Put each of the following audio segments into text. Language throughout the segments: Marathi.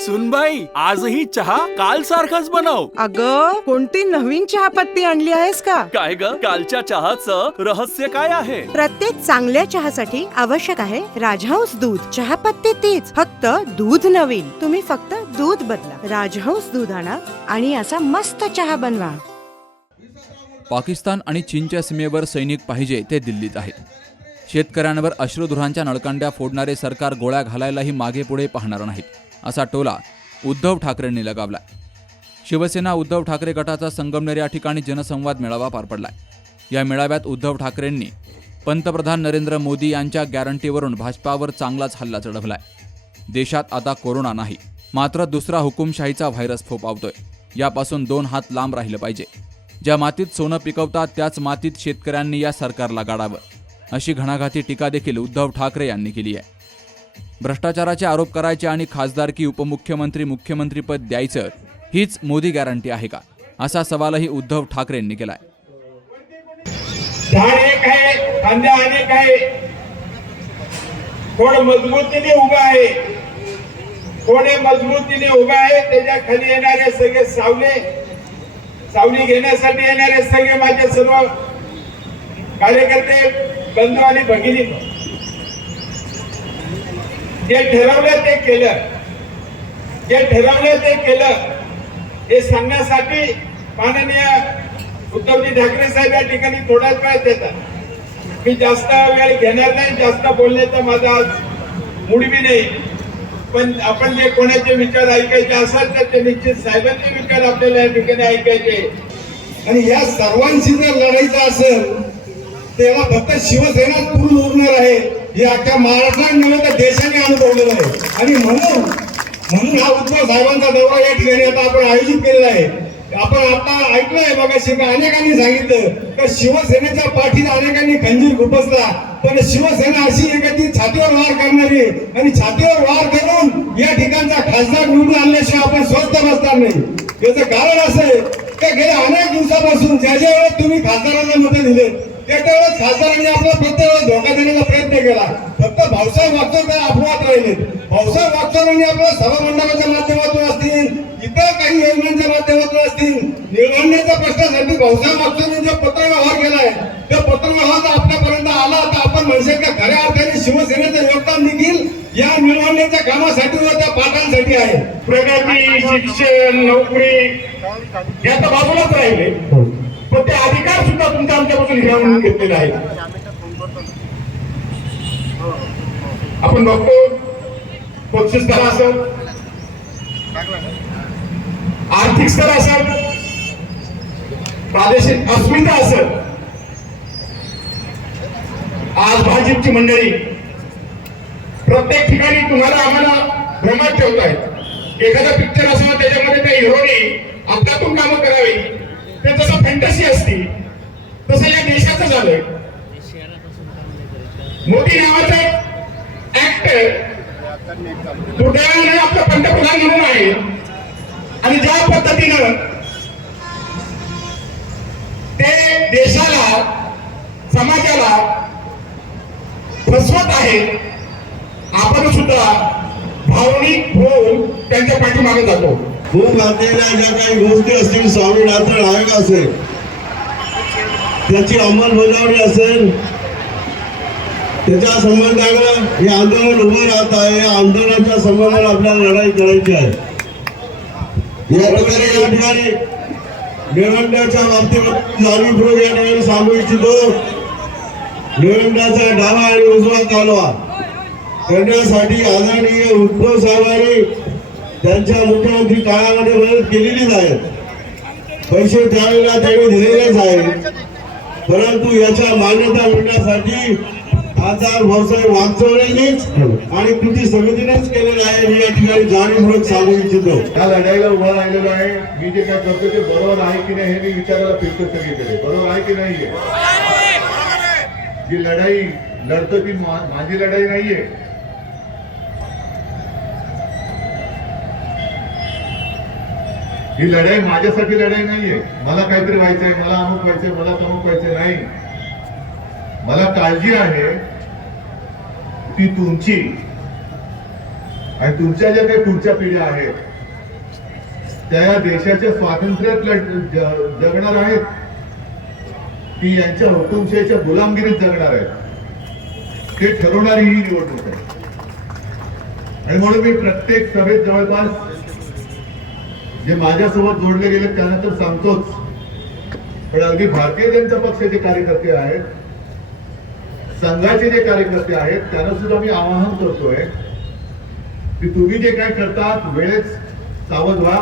सुनबाई आजही चहा काल सारखाच बनव. अग कोणती नवीन चहापत्ती आणली आहेस का? काय ग? कालच्या चहाचं रहस्य काय आहे? प्रत्येक चांगल्या चहासाठी आवश्यक आहे राजहंस दूध. चहापत्ती तीच फक्त दूध नवीन. तुम्ही फक्त दूध बदला. राजहंस दूध आणा आणि असा मस्त चहा बनवा. पाकिस्तान आणि चीनच्या सीमेवर सैनिक पाहिजे ते दिल्लीत आहेत. शेतकऱ्यांवर अश्रुधुरांच्या नळकांड्या फोडणारे सरकार गोळ्या घालायलाही मागे पुढे पाहणार नाहीत. असा टोला उद्धव ठाकरेंनी लगावलाय. शिवसेना उद्धव ठाकरे गटाचा संगमनेर या ठिकाणी जनसंवाद मेळावा पार पडलाय. या मेळाव्यात उद्धव ठाकरेंनी पंतप्रधान नरेंद्र मोदी यांच्या गॅरंटीवरून भाजपावर चांगलाच हल्ला चढवलाय. देशात आता कोरोना नाही मात्र दुसरा हुकुमशाहीचा व्हायरस फोपावतोय यापासून दोन हात लांब राहिलं पाहिजे. ज्या मातीत सोनं पिकवतात त्याच मातीत शेतकऱ्यांनी या सरकारला गाडावं. अशी घणाघाती टीका देखील उद्धव ठाकरे यांनी केली आहे. भ्रष्टाचाराचे आरोप करायचे आणि खासदारकी उपमुख्यमंत्री मुख्यमंत्रीपद द्यायचं हीच मोदी गॅरंटी आहे का? असा सवालही उद्धव ठाकरेंनी केलाय. झाड एक आहे फांद्या अनेक आहे. कोण मजबूतीने उभा आहे कोणी मजबूतीने उभा आहे त्याच्याखाली येणारे सगळे सावले सावली घेण्यासाठी येणारे सगळे माझे सर्व कार्यकर्ते बंधू आणि भगिनी. जे ठरवलं ते केलं. जे ठरवलं ते केलं. हे सांगण्यासाठी माननीय उद्धवजी ठाकरे साहेब या ठिकाणी थोडाच वेळ देतात. मी जास्त वेळ घेणार नाही जास्त बोलण्याचा माझा आज मूड बी नाही. पण आपण जे कोणाचे विचार ऐकायचे असाल तर ते निश्चित साहेबांचे विचार आपल्याला या ठिकाणी ऐकायचे. आणि या सर्वांशी जर लढायचं असेल तेव्हा फक्त शिवसेना पूर्ण उरणार आहे. हे अख्ख्या महाराष्ट्राने नव्हे तर देशाने अनुभवलेलं आहे. आणि म्हणून म्हणून हा उद्धव साहेबांचा दौरा या ठिकाणी आता आपण आयोजित केलेला आहे. आपण आता ऐकलंय बघा शिका अनेकांनी सांगितलं तर शिवसेनेच्या पाठीत अनेकांनी खंजीर खुपसला. पण शिवसेना अशी एक ती छातीवर वार करणारी आहे. आणि छातीवर वार करून या ठिकाणचा खासदार निवडून आणल्याशिवाय आपण स्वस्त बसणार नाही. याचं कारण असं आहे की गेल्या अनेक दिवसापासून ज्या ज्या वेळेस तुम्ही खासदारांना मतं दिले त्यावेळेस खासदारांनी आपला प्रत्येक धोका देण्याचा प्रयत्न केला. फक्त भाऊसाहेब वागचोर काय अपवाद राहिले भाऊसाहेब वागचोरांनी आपल्या सभामंडपाच्या माध्यमातून असतील इतर काही योजनांच्या माध्यमातून असतील निर्माण्याच्या प्रश्नासाठी भाऊसाहेब वागचोरांनी जो पत्रव्यवहार केलाय त्या पत्रव्यवहार आपल्यापर्यंत आला तर आपण मनसेच्या का खऱ्या अर्थाने शिवसेनेचं योगदान देखील या निर्माण्याच्या कामासाठी व त्या पाठांसाठी आहे? प्रगती शिक्षण नोकरी या तर बाजूलाच राहिले. आमच्यापासून हिरावून आहे. आपण बघतो पक्ष स्तर असेल. आर्थिक स्तर असेल. प्रादेशिक अस्मिता असेल. आज भाजपची मंडळी प्रत्येक ठिकाणी तुम्हाला आम्हाला भ्रमात ठेवत आहेत एखादा पिक्चर असावा त्याच्यामध्ये त्या हिरोने आपल्यातून कामं करावी. ते जसं फॅन्टसी असती तसं या देशाचं झालंय मोदी नावाचा ऍक्ट दुर्दैवाने आपलं पंतप्रधान म्हणून आहे. आणि ज्या पद्धतीनं ते देशाला समाजाला फसवत आहे आपण सुद्धा भावनिक होऊन त्यांच्या पाठीमागे जातो. खूप घातलेल्या ज्या काही गोष्टी असतील स्वामी नात्र नायक असेल त्याची अंमलबजावणी असेल. त्याच्या संबंधानं हे आंदोलन उभं राहत आहे. या आंदोलनाच्या संबंधाने आपल्याला लढाई करायची आहे. या ठिकाणी या ठिकाणी निवडण्याच्या बाबतीत जाणीवपूर्वक या ठिकाणी सांगू इच्छितो. निवडण्याचा डावा आणि उजवा कालवा. करण्यासाठी आदरणीय उद्धव साहेबांनी त्यांच्या मुख्यमंत्री काळामध्ये मदत केलेलीच आहे. पैसे त्यावेळेला त्यांनी दिलेलेच आहे परंतु याच्या मान्यता मिळण्यासाठी आमदार भाऊसाहेब वागचौरेंनीच आणि कृती समितीनेच केलेलं आहे. मी या ठिकाणी जाणीवपूर्वक सांगू इच्छितो. या लढाईला उभा राहिलेलो आहे. मी जे काय करतो ते बरोबर आहे की नाही हे मी विचारायला फिरतो सगळीकडे. बरोबर आहे की नाहीये? जी लढाई लढतो ती माझी लढाई नाहीये. ही लढाई माझ्यासाठी लढाई नाहीये. मला काहीतरी व्हायचंय मला अमुक व्हायचंय मला तमुक व्हायचंय नाही. मला काळजी आहे ती तुमची. आणि तुमच्या ज्या काही पुढच्या पिढ्या आहेत त्या या देशाच्या स्वातंत्र्यात जगणार आहेत. ती यांच्या हुकुमशाहीच्या गुलामगिरीत जगणार आहेत. ते ठरवणारी ही निवडणूक आहे. आणि म्हणून मी प्रत्येक सभेत जवळपास जे माझ्यासोबत जोडले गेले त्यांना तर सांगतोच. पण अगदी भारतीय जनता पक्षाचे कार्यकर्ते आहेत संघाचे जे कार्यकर्ते आहेत त्यांना सुद्धा मी आवाहन करतोय की तुम्ही जे काय करतात वेळेत सावध व्हा.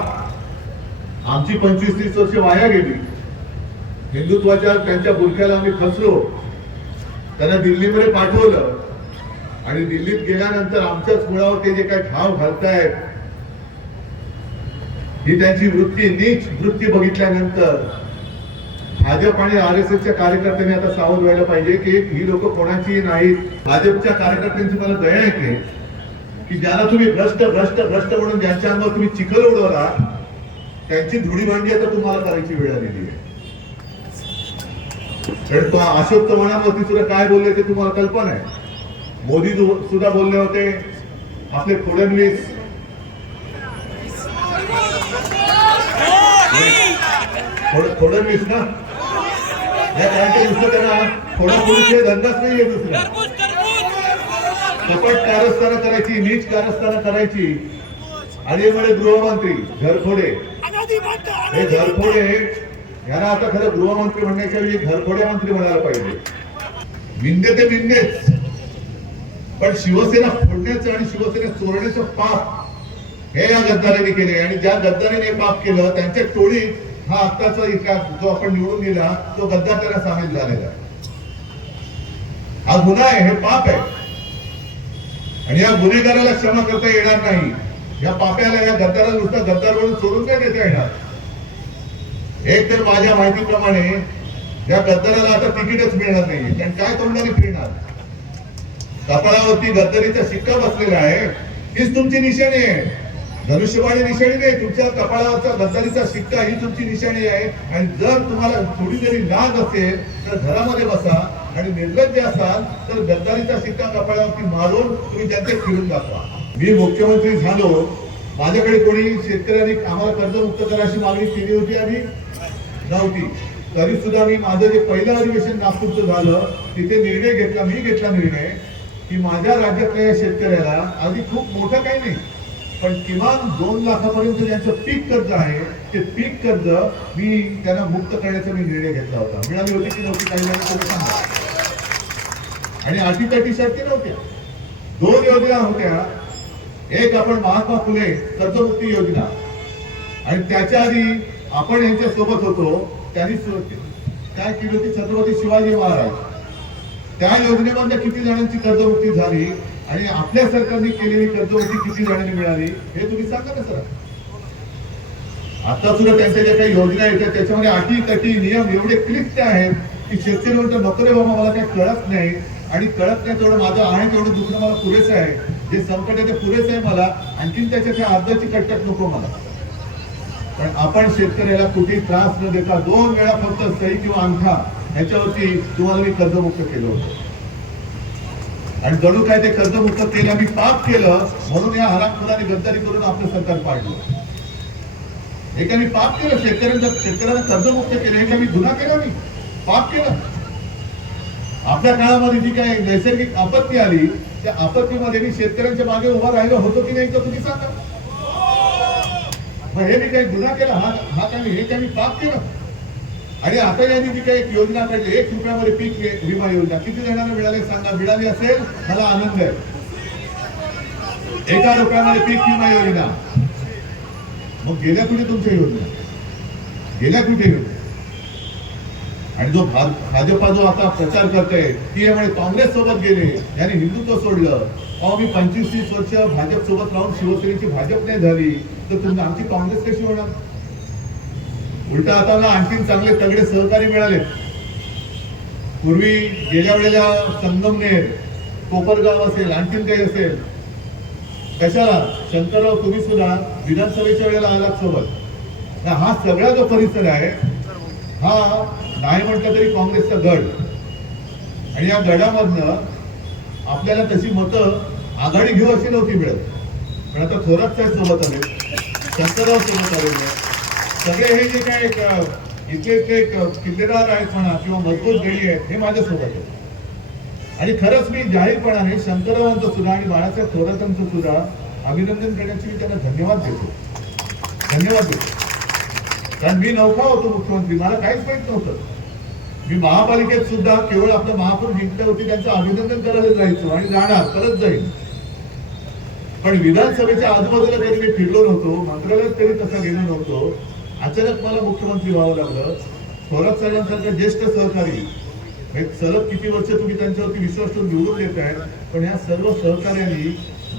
आमची पंचवीस तीस वर्ष वाया गेली. हिंदुत्वाच्या त्यांच्या बुरख्याला आम्ही फसलो. त्यांना दिल्लीमध्ये पाठवलं. आणि दिल्लीत गेल्यानंतर आमच्याच मुळावर ते जे काय ठाव घालतायत ही त्यांची वृत्ती नीच वृत्ती बघितल्यानंतर भाजप आणि आर एस एसच्या कार्यकर्त्यांनी आता सावध व्हायला पाहिजे की ही लोक कोणाची नाहीत. भाजपच्या कार्यकर्त्यांची मला दया येते की ज्याला तुम्ही भ्रष्ट भ्रष्ट भ्रष्ट म्हणून ज्यांच्या अंगावर तुम्ही चिखल उडवला त्यांची धुडी भांडी आता तुम्हाला करायची वेळ आलेली आहे. अशोक चव्हाणांवरती सुद्धा काय बोलले ते तुम्हाला कल्पना आहे. मोदी सुद्धा बोलले होते आपले फडणवीस फड- फडणवीस ना? या कारण दुसरं त्यांना फोडाफोडीचे धंदाच नाहीये दुसरा. कपट कारस्थानं करायची नीच कारस्थानं करायची. आणि हे म्हणे गृहमंत्री घरफोडे. हे घरफोडे यांना आता खरं गृहमंत्री म्हणण्याच्या ऐवजी घरफोडे मंत्री म्हणायला पाहिजे. मिंदे ते मिंदेच. पण शिवसेना फोडण्याचं आणि शिवसेना चोरण्याचं पाप हे या गद्दारांनी केले आणि ज्या गद्दाराने हे पाप केलं त्यांच्या टोळीत हा आत्ताचा इतिहास जो आपण निवडून दिला तो गद्दार सामील झालेला आहे. हा गुन्हा आहे हे पाप आहे. आणि या गुन्हेगाराला क्षमा करता येणार नाही. या पाप्याला या गद्दाराला नुसता गद्दार म्हणून सोडून नाही देता येणार. एक तर माझ्या माहितीप्रमाणे या गद्दाराला आता तिकीटच मिळणार नाही कारण काय तोंडाने फिरणार? कपाळावरती गद्दारीचा शिक्का बसलेला आहे. हीच तुमची निशाणी आहे. धनुष्यबाणी निशाणी नाही तुमच्या कपाळावरचा गद्दारीचा शिक्का ही तुमची निशाणी आहे. आणि जर तुम्हाला थोडी जरी लाज असेल तर घरामध्ये बसा आणि निर्लज्ज असाल तर गद्दारीचा शिक्का कपाळावरती मारून तुम्ही त्यांचे फिरून दाखवा. मी मुख्यमंत्री झालो. माझ्याकडे कोणी शेतकऱ्यांनी आम्हाला कर्जमुक्त करायची मागणी केली होती आणि नव्हती. तरी सुद्धा मी माझं जे पहिलं अधिवेशन नागपूरचं झालं तिथे निर्णय घेतला मी घेतला निर्णय की माझ्या राज्यातल्या शेतकऱ्याला अगदी खूप मोठं काही नाही. पण किमान दोन लाखापर्यंत ज्यांचं पीक कर्ज आहे ते पीक कर्ज मी त्यांना मुक्त करण्याचा मी निर्णय घेतला होता. म्हणजे मिळाली होती की नव्हती काही तुम्ही सांगा. आणि अटीतटी शर्ती नव्हत्या दोन योजना होत्या. एक आपण महात्मा फुले कर्जमुक्ती योजना. आणि त्याच्या आधी आपण यांच्या सोबत होतो त्यांनी काय केली होती? छत्रपती शिवाजी महाराज. त्या योजनेमध्ये किती जणांची कर्जमुक्ती झाली? आणि आपल्या सरकारने केलेली कर्जमुक्ती किती जणांनी मिळाली हे तुम्ही सांगा ना सर. आता सुद्धा त्यांच्या ज्या काही योजना येतात त्याच्यामध्ये अटी तटी नियम एवढे क्लिष्ट आहेत की शेतकरी म्हणतो नको रे बाबा मला काही कळत नाही. आणि कळत नाही तेवढं माझं आहे तेवढं दुखणं मला पुरेसं आहे. जे संकट आहे ते पुरेसं आहे मला. आणखीन त्याच्या त्या अर्धाची कटकट नको मला. पण आपण शेतकऱ्याला कुठेही त्रास न देता दोन वेळा फक्त सही किंवा अंगठा ह्याच्यावरती तुम्हाला मी कर्जमुक्त केलं होतं. आणि जणू काय ते कर्जमुक्त केलं आम्ही पाप केलं म्हणून या हरामखोराने गद्दारी करून आपलं सरकार पाडलं. हे काय मी पाप केलं? शेतकऱ्यांच्या शेतकऱ्यांना कर्जमुक्त केलं. हे काय मी गुन्हा केला मी? पाप केलं. आपल्या काळामध्ये जी काही नैसर्गिक आपत्ती आली त्या आपत्तीमध्ये मी शेतकऱ्यांच्या मागे उभा राहिलो होतो की नाही तर तुम्ही सांगा. मग हे मी काही गुन्हा केला? हा हा काही हे काही मी पाप केलं? आणि आता यांनी जी काही एक योजना काढली एक रुपयामध्ये पीक विमा योजना किती जणांना मिळाले सांगा. मिळाली असेल मला आनंद आहे. एका रुपयामध्ये पीक विमा योजना. मग गेल्या कुठे तुमच्या योजना? गेल्या कुठे योजना? आणि जो भाजपा जो आता प्रचार करते की हे म्हणे काँग्रेस सोबत गेले याने हिंदुत्व सोडलं. अहो मी पंचवीस तीस वर्ष भाजप सोबत राहून शिवसेनेची भाजप नाही झाली तर तुम्ही आमची काँग्रेस कशी होणार? उलट आता आणखीन चांगले तगडे सहकारी मिळाले. पूर्वी गेल्या वेळेला संगमनेर कोपरगाव असेल आणखीन काही असेल कशाला? शंकरराव तुम्ही सुद्धा विधानसभेच्या वेळेला आलात सोबत. हा सगळा जो परिसर आहे हा नाही म्हटलं तरी काँग्रेसचा गड. आणि या गडामधनं आपल्याला तशी मतं आघाडी घेऊ अशी नव्हती मिळत. पण आता थोरात साहेब सोबत आले शंकरराव सोबत आलेले आहेत. सगळे हे जे काय इथले अ, किल्लेदार आहेत म्हणा किंवा मजबूत गडी आहेत हे माझ्यासोबत आहेत. आणि खरंच मी जाहीरपणाने शंकररावांचं सुद्धा आणि बाळासाहेब थोरातांचं सुद्धा अभिनंदन करण्याची मी त्यांना धन्यवाद देतो. धन्यवाद देतो. कारण मी नौका होतो मुख्यमंत्री मला काहीच माहीत नव्हतं. मी महापालिकेत सुद्धा केवळ आपलं महापौर जिंकल्यावरती त्यांचं अभिनंदन करायला जायचो आणि जाणार करत जाईल पण विधानसभेच्या आजूबाजूला कधी मी फिरलो नव्हतो मंत्रालयात कधी तसा गेलो नव्हतो अचानक मला मुख्यमंत्री व्हावं लागलं. थोरात साहेबांसारखं ज्येष्ठ सहकारी हे सलग किती वर्ष तुम्ही त्यांच्यावरती विश्वास ठेवून निवडून देत आहे पण ह्या सर्व सहकार्यांनी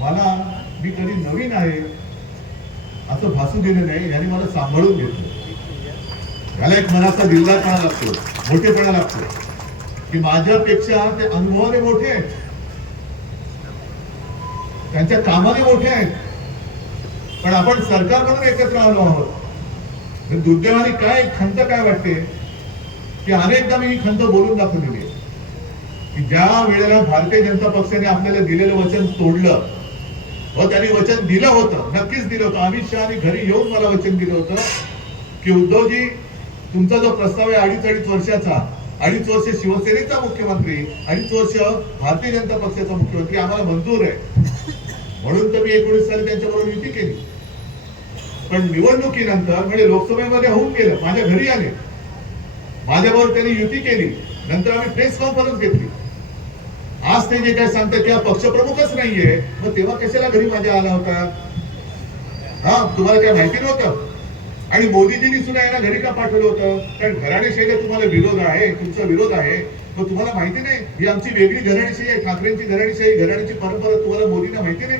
मला मी कधी नवीन आहे असं भासू दिलं नाही यांनी मला सांभाळून घेतलं. त्याला एक मनाचा दिलदारपणा लागतो मोठेपणा लागतो की माझ्यापेक्षा ते अनुभवाने मोठे आहेत. त्यांच्या कामाने मोठे आहेत. पण आपण सरकार म्हणून एकत्र आलो आहोत. दुर्दैवाने काय खंत काय वाटते? की अनेकदा मी ही खंत बोलून दाखवलेली आहे. की ज्या वेळेला भारतीय जनता पक्षाने आपल्याला दिलेलं वचन तोडलं व त्यांनी वचन दिलं होतं नक्कीच दिलं होतं. अमित शहानी घरी येऊन मला वचन दिलं होतं की उद्धवजी तुमचा जो प्रस्ताव आहे अडीच अडीच वर्षाचा अडीच वर्ष शिवसेनेचा मुख्यमंत्री अडीच वर्ष भारतीय जनता पक्षाचा मुख्यमंत्री आम्हाला मंजूर आहे. म्हणून तर मी एकोणीस साली त्यांच्याबरोबर युती केली. पण निवडणुकीनंतर म्हणजे लोकसभेमध्ये होऊन गेलं माझ्या घरी आले. माझ्याबरोबर त्यांनी युती केली नंतर आम्ही प्रेस कॉन्फरन्स घेतली. आज ते जे काय सांगतात त्या पक्षप्रमुखच नाहीये. मग तेव्हा कशाला घरी माझ्या आला होता हा तुम्हाला काय माहिती नव्हतं? आणि मोदीजींनी सुद्धा यांना घरी का पाठवलं होतं? कारण घराणेशाहीला तुम्हाला विरोध आहे तुमचा विरोध आहे मग तुम्हाला माहिती नाही. ही आमची वेगळी घराणेशाही आहे ठाकरेंची घराणेशाही घराण्याची परंपरा तुम्हाला मोदींना माहिती नाही.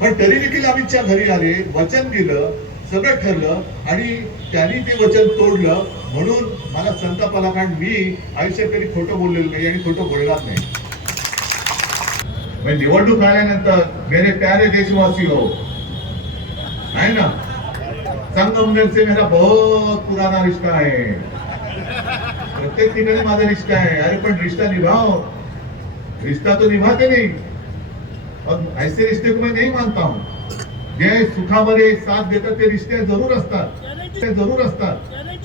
पण तरी देखील अमित घरी आले वचन दिलं सगळं ठरलं आणि त्यांनी ते वचन तोडलं. म्हणून मला संताप आला कारण मी आयुष्यात कधी खोटं बोललेलं नाही आणि खोटं बोलणार नाही. म्हणजे निवडणूक आल्यानंतर मेरे प्यारे देशवासी हो. है ना? संगमनेर से मेरा बहुत पुराना रिश्ता आहे प्रत्येक ठिकाणी माझा रिश्ता आहे. अरे पण रिश्ता निभाव. रिश्ता तो निभाते नाही. और ऐसे रिश्ते को मैं नहीं मानता हूँ। जे सुखामध्ये साथ देतात ते रिश्ते जरूर असतात। ते जरूर असतात।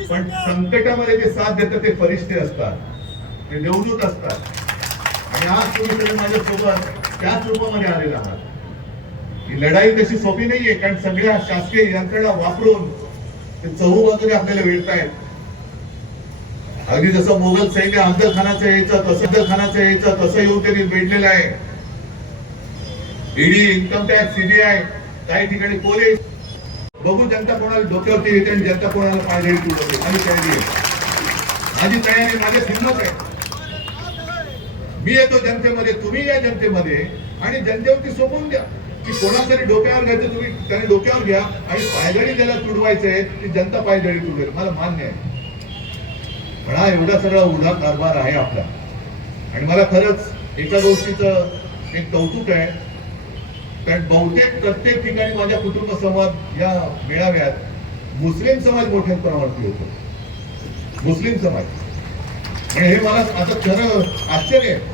पण संकटामध्ये जे साथ देतात ते फरिश्ते असतात। ते देवदूत असतात। आणि आज तुम्ही सगळे माझ्या सोबत त्याच रूपामध्ये आलेला आहात। ही लढाई तशी सोपी नाहीये कारण सगळ्या शासकीय यंत्रणा वापरून ते चहू बाजूने आपल्याला वेळतायत अगदी जसं मोगल सैन्य अफजल खानाचं यायचं तसं अफजल खानाचं यायचं तसं येऊन त्यांनी वेढलेलं आहे। ईडी इन्कम टॅक्स सीबीआय काही ठिकाणी पोलीस बघू जनता कोणाला डोक्यावरती येते आणि जनता कोणाला पायदळी तुडवते माझी तयारी आहे. माझी तयारी माझ्या हिंमत आहे. मी येतो जनतेमध्ये तुम्ही या जनतेमध्ये आणि जनतेवरती सोपवून द्या. की कोणातरी डोक्यावर घ्यायचं तुम्ही त्याने डोक्यावर घ्या आणि पायदळी ज्याला तुडवायचं आहे ती जनता पायदळी तुडवेल मला मान्य आहे. पण हा एवढा सगळा उडा कारभार आहे आपला. आणि मला खरंच एका गोष्टीचं एक कौतुक आहे. कारण बहुतेक प्रत्येक ठिकाणी माझ्या कुटुंब संवाद या मेळाव्यात मुस्लिम समाज मोठ्या प्रमाणात होतो मुस्लिम समाज. आणि हे मला आता खरं आश्चर्य आहे.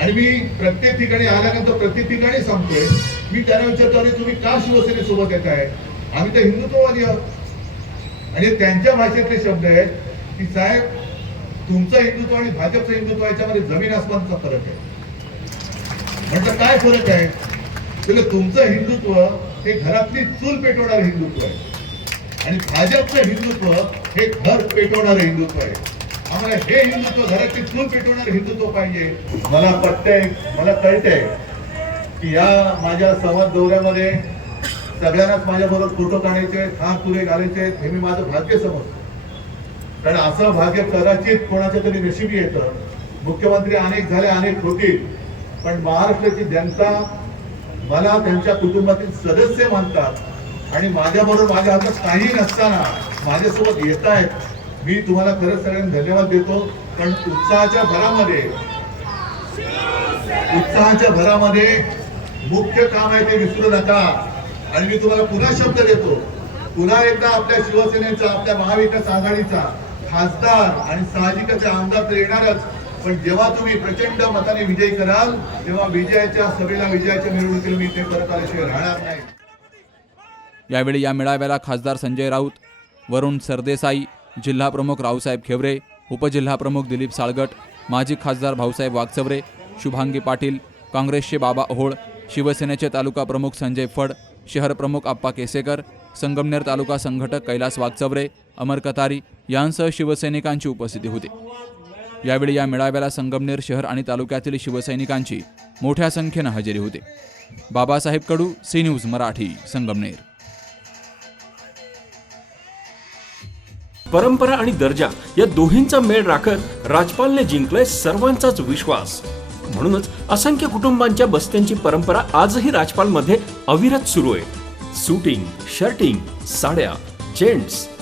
आणि मी प्रत्येक ठिकाणी आल्यानंतर प्रत्येक ठिकाणी सांगतोय मी त्यांना विचारतो अरे तुम्ही का शिवसेनेसोबत येत आहे आम्ही तर हिंदुत्ववादी आहोत. आणि त्यांच्या भाषेतले शब्द आहेत की साहेब तुमचं हिंदुत्व आणि भाजपचं हिंदुत्व याच्यामध्ये जमीन आसमानचा फरक आहे. म्हटलं काय फरक आहे? म्हणजे तुमचं हिंदुत्व हे घरातली चूल पेटवणारं हिंदुत्व आहे. आणि भाजपचं हिंदुत्व हे घर पेटवणारं हिंदुत्व आहे. आम्हाला हे हिंदुत्व घरातली चूल पेटवणारं हिंदुत्व पाहिजे. मला पटतंय मला कळतंय की या माझ्या संवाद दौऱ्यामध्ये सगळ्यांनाच माझ्याबरोबर फोटो काढायचे आहेत हात तुरे घालायचे हे मी माझं भाग्य समजतो. कारण असं भाग्य कदाचित कोणाच्या तरी नशिबी येतं. मुख्यमंत्री अनेक झाले अनेक होतील. पण महाराष्ट्राची जनता मला त्यांच्या कुटुंबातील सदस्य मानतात. आणि माझ्याबरोबर माझ्या हातात काही नसताना माझ्यासोबत येत आहेत मी तुम्हाला खरंच सगळ्यांना धन्यवाद देतो. कारण उत्साहाच्या भरामध्ये उत्साहाच्या भरामध्ये मुख्य काम आहे ते विसरू नका. आणि मी तुम्हाला पुन्हा शब्द देतो. पुन्हा एकदा आपल्या शिवसेनेचा आपल्या महाविकास आघाडीचा खासदार आणि साहजिकच आमदार तर येणारच. पण जेव्हा तुम्ही प्रचंड मताने विजय कराल तेव्हा विजयाच्या सभेला विजयाच्या मिरवणुकीला मी ते परत आल्याशिवाय राहणार नाही. यावेळी या मेळाव्याला खासदार संजय राऊत वरुण सरदेसाई जिल्हाप्रमुख रावसाहेब खेवरे उपजिल्हाप्रमुख दिलीप साळगट माजी खासदार भाऊसाहेब वागचवरे शुभांगी पाटील काँग्रेसचे बाबा ओहोळ शिवसेनेचे तालुका प्रमुख संजय फड शहर प्रमुख आप्पा केसेकर संगमनेर तालुका संघटक कैलास वागचवरे अमर कतारी यांसह शिवसैनिकांची उपस्थिती होती. यावेळी या मेळाव्याला संगमनेर शहर आणि तालुक्यातील शिवसैनिकांची मोठ्या संख्येनं हजेरी होते. Babasaheb Kadu C news Marathi Sangamner. परंपरा आणि दर्जा या दोन्हींचा मेळ राखत राजपालने जिंकलाय सर्वांचाच विश्वास. म्हणूनच असंख्य कुटुंबांच्या बस्त्यांची परंपरा आजही राजपालमध्ये अविरत सुरू आहे. सुटिंग शर्टिंग साड्या जेंट्स